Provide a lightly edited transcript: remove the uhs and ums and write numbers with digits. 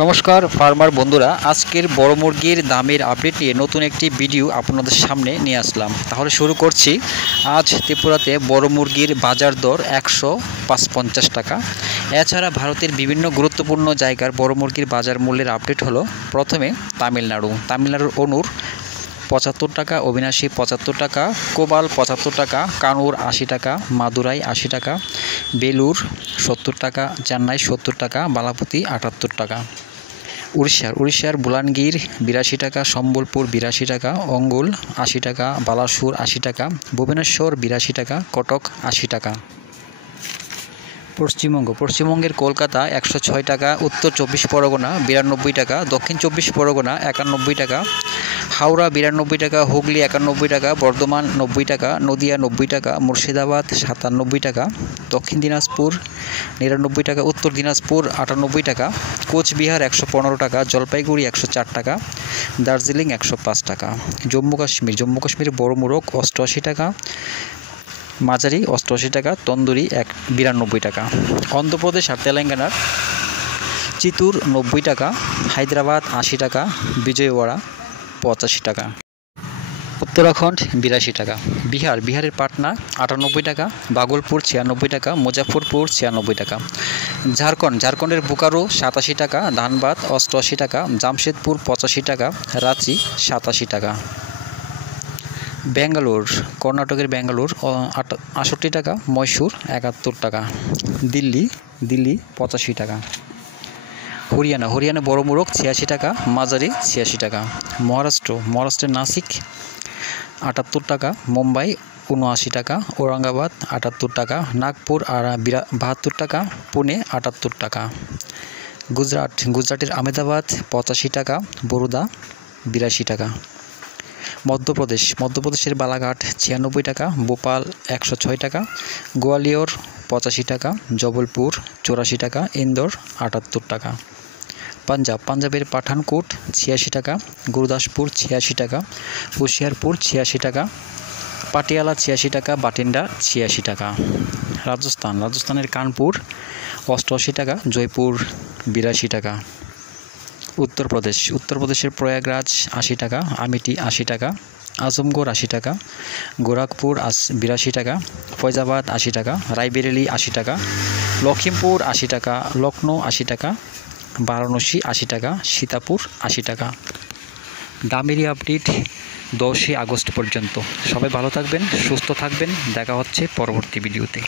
নমস্কার ফার্মার বন্ধুরা, আজকের বড় মুরগির দামের আপডেট নিয়ে নতুন একটি ভিডিও আপনাদের সামনে নিয়ে আসলাম। তাহলে শুরু করছি। আজ ত্রিপুরাতে বড় মুরগির বাজার দর 155 টাকা। এছাড়া ভারতের বিভিন্ন গুরুত্বপূর্ণ জায়গার বড় মুরগির বাজার মূল্যের আপডেট হলো। প্রথমে তামিলনাড়ুর অনুর 75 টাকা, অবিনাশী 75 টাকা, কোবাল 75 টাকা, কানুর 80 টাকা, মাদুরাই 80 টাকা, বেলুর 70 টাকা, চেন্নাই 70 টাকা, বালাপতি 78 টাকা। উড়িষ্যার বুলানগীর 82 টাকা, সম্বলপুর 82 টাকা, অঙ্গুল 80 টাকা, বালাসুর 80 টাকা, ভুবনেশ্বর 82 টাকা, কটক 80 টাকা। পশ্চিমবঙ্গের কলকাতা 106 টাকা, উত্তর 24 পরগনা 92 টাকা, দক্ষিণ 24 পরগনা 91 টাকা, হাওড়া 92 টাকা, হুগলি 91 টাকা, বর্ধমান 90 টাকা, নদিয়া 90 টাকা, মুর্শিদাবাদ 97 টাকা, দক্ষিণ দিনাজপুর 99 টাকা, উত্তর দিনাজপুর 98 টাকা, কোচবিহার 115 টাকা, জলপাইগুড়ি 104 টাকা, দার্জিলিং 105 টাকা। জম্মু কাশ্মীর বড় মোরগ 88 টাকা, মাঝারি 88 টাকা, তন্দুরি 92 টাকা। অন্ধ্রপ্রদেশ আর তেলেঙ্গানার চিতুর 90 টাকা, হায়দ্রাবাদ 80 টাকা, বিজয়ওয়াড়া 85 টাকা, উত্তরাখণ্ড 82 টাকা। বিহারের পাটনা 98 টাকা, ভাগলপুর 96 টাকা, মুজাফরপুর 96 টাকা। ঝাড়খণ্ডের বোকারো 87 টাকা, ধানবাদ 88 টাকা, জামশেদপুর 85 টাকা, রাঁচি 87 টাকা। কর্ণাটকের ব্যাঙ্গালোর 68 টাকা, মহীশূর 71 টাকা, দিল্লি 85 টাকা। হরিয়ানা বড় মোরগ 86 টাকা, মাঝারি 86 টাকা। মহারাষ্ট্রের নাসিক 78 টাকা, মুম্বাই 79 টাকা, ঔরঙ্গাবাদ 78 টাকা, নাগপুর 72 টাকা, পুনে 78 টাকা। গুজরাটের আহমেদাবাদ 85 টাকা, বরোদা 82 টাকা। মধ্যপ্রদেশের বালাঘাট 96 টাকা, ভোপাল 106 টাকা, গোয়ালিয়র 85 টাকা, জবলপুর 84 টাকা, ইন্দোর 78 টাকা। পাঞ্জাবের পাঠানকোট 86 টাকা, গুরুদাসপুর 86 টাকা, হুশিয়ারপুর 86 টাকা, পাটিয়ালা 86 টাকা, বাটিন্ডা 86 টাকা। রাজস্থানের কানপুর 88 টাকা, জয়পুর 82 টাকা। উত্তরপ্রদেশের প্রয়াগরাজ 80 টাকা, আমিটি 80 টাকা, আজমগড় 80 টাকা, গোরখপুর 82 টাকা, ফৈজাবাদ 80 টাকা, রায়বেরেলি 80 টাকা, লখিমপুর 80 টাকা, লখনৌ 80 টাকা, বারাণসী 80 টাকা, সীতাপুর 80 টাকা। দামেরই আপডেট 10 আগস্ট পর্যন্ত। সবাই ভালো থাকবেন, সুস্থ থাকবেন। দেখা হচ্ছে পরবর্তী ভিডিওতে।